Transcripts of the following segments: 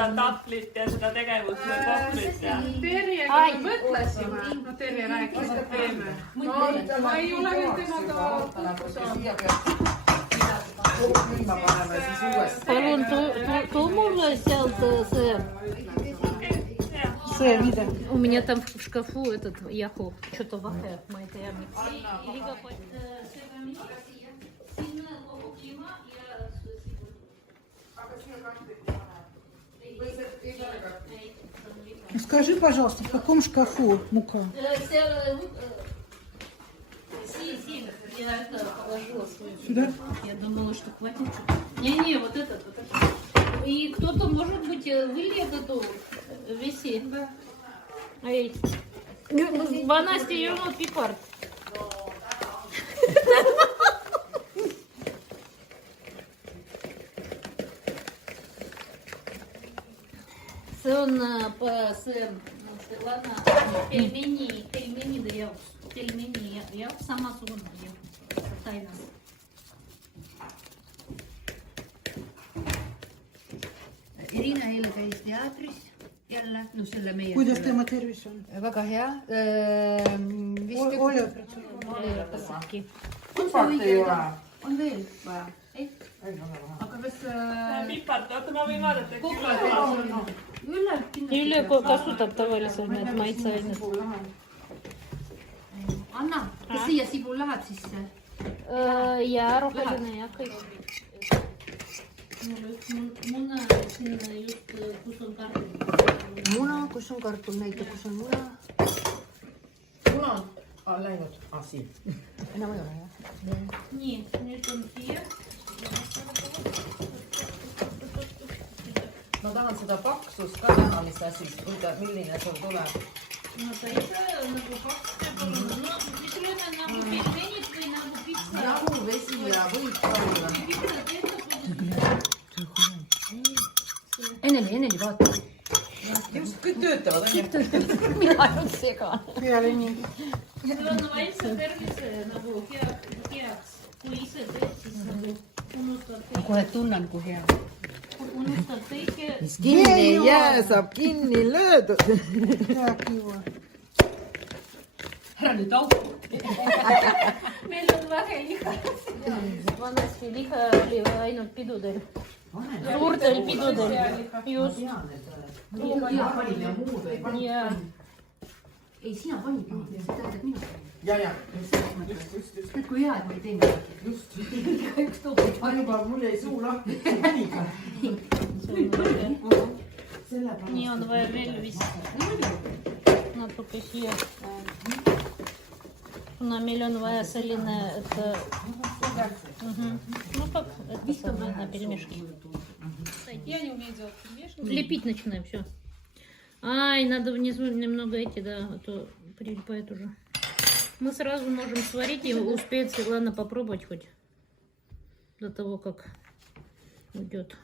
seda taplit ja seda tegevust või kohvrit ja... Terjega me mõtlesime. No Terje rääkis, et teeme. Ma ei ole veel temaga Palun, too mulle sealt see mida. У меня там в шкафу этот яху. Что-то вахе, моя таямница. Скажи, пожалуйста, в каком шкафу мука? Я это положила свою. Сюда? Я думала, что хватит. Не, вот этот. И кто-то, может быть, выльет эту веси. Да. Эй. Банасти, you know pipart. Сын, ладно, пельмени, да я пельмени, я сама сумма, я тайна. Irina eile käis teatris jälle, no selle meie... Kuidas tema tervis on? Väga hea. Oli Посадки. On veel vaja? Aga kas... Pipart, oota ma võin vaadata. Юля kasutab tavaliselt need maitseained. Anna, kas siia sibulahad sisse? Ja roheline ja kõik. Muna sinna just, kus on kartul. Muna, kus on kartul, näita, kus on muna. Muna on läinud siin. Enam ei ole, jah? Nii, nüüd on siia. Ma tahan seda paksust ka näha, mis asi, milline sul tuleb. No ta ise nagu kaks peab olema. No, ütleme nagu pelmenid või nagu pitsa. Jahu, vesi ja võib ka olla. Pitsa tehtud. Eneli, vaata. Just kõik töötavad, on Mina ainult segan. Peale nii. See on vaimse tervise nagu heaks. Kui ise teed, siis nagu unustad kõik. Kohe tunnen, kui hea. Unustad kõike. Kinni ei jää, saab kinni löödud. Hea kiva. Ära nüüd auku. Meil on vähe liha. Vanasti liha oli ainult pidudel. Suurtel pidudel. Just. Ja panin ja muud ei panin. Ja. Ei, sina panid, see tähendab mina. Ja. Tead, kui hea, et ma ei teinud. Just. Üks toobid. Juba mul jäi suu lahti. Paniga. Nii on vaja veel vist. Natuke siia. Kuna meil on vaja selline, et... Ну как, это самое, на пельмешки. Я не умею делать пельмешки. Лепить начинаем, все. Ай, надо внизу немного эти, да, а то прилипает уже. Мы сразу можем сварить и успеть, ладно, попробовать хоть до того, как уйдет.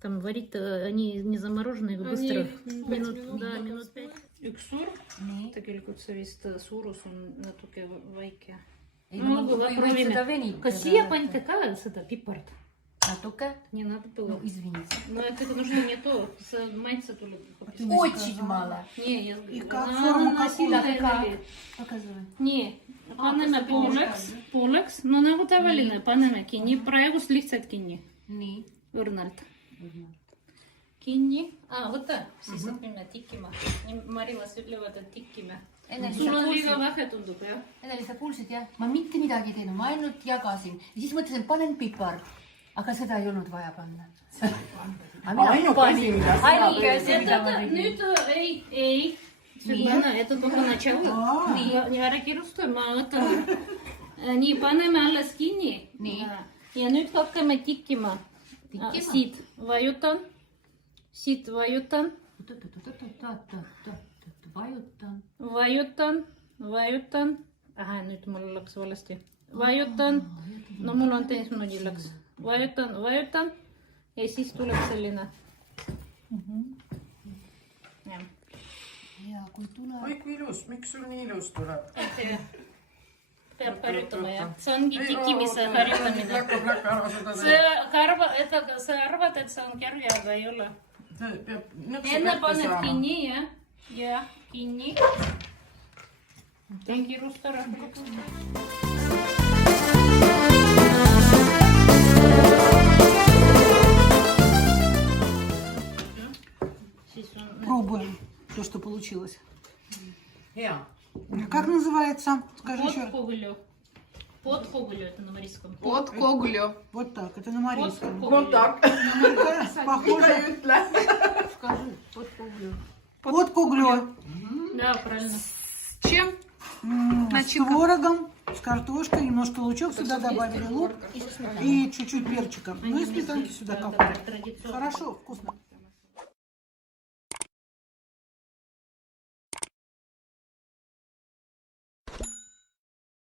Там варить-то они не замороженные, быстро. Minut 5. Üks suur. Tegelikult see vist suurus on natuke väike. No, võid seda venitada. Kas siia panite ka seda pipart? Natuke. Не надо было. No, извините. Но это потому что не то. Майца tuleb. Очень мало. Не, я... форму какую? Показывай. Не, paneme pooleks. No nagu tavaline, paneme kinni. Praegust lihtsalt kinni. Nii. Õrnalt. Kinni. Võta, siis õpime tikkima. Marilas ütlevad, et tikkime. Sul on liiga vähe tundub, jah? Eneli, sa kuulsid, jah? Ma mitte midagi teinud, ma ainult jagasin. Ja siis mõtlesin, panen pipar. Aga seda ei olnud vaja panna. Ainuke asi, mida sina tegid. Nüüd ei. Svetlana, это только начало. Не ära kirusta, ma võtan. Nii, paneme alles kinni. Ja nüüd hakkame tikkima. Siit vajutan. Siit vajutan. Vajutan. Aha, nüüd mul läks valesti. Vajutan. No mul on teismoodi läks. Vajutan. Ja siis tuleb selline. Ja kui tuleb... Oi, kui ilus. Miks sul nii ilus tuleb? harjutama. See ongi tikkimise harjutamine. See arvad, et see on kerge, aga ei ole. Enne paned kinni, jah? Jah, kinni. Ja kiirusta ära. Пробуем то, что получилось. Hea. Как называется? Скажи Под еще раз. Когулю. Под Когулю, это на марийском. От Коглю. Вот так, это на марийском. Под Когулю. Похоже. Скажи, от Коглю. Под куглё. Да, правильно. З чим? С творогом, с картошкой, немножко лучок сюда добавили, лук и чуть-чуть перчика. Ну и сметанки сюда капали. Традиционно. Хорошо, вкусно.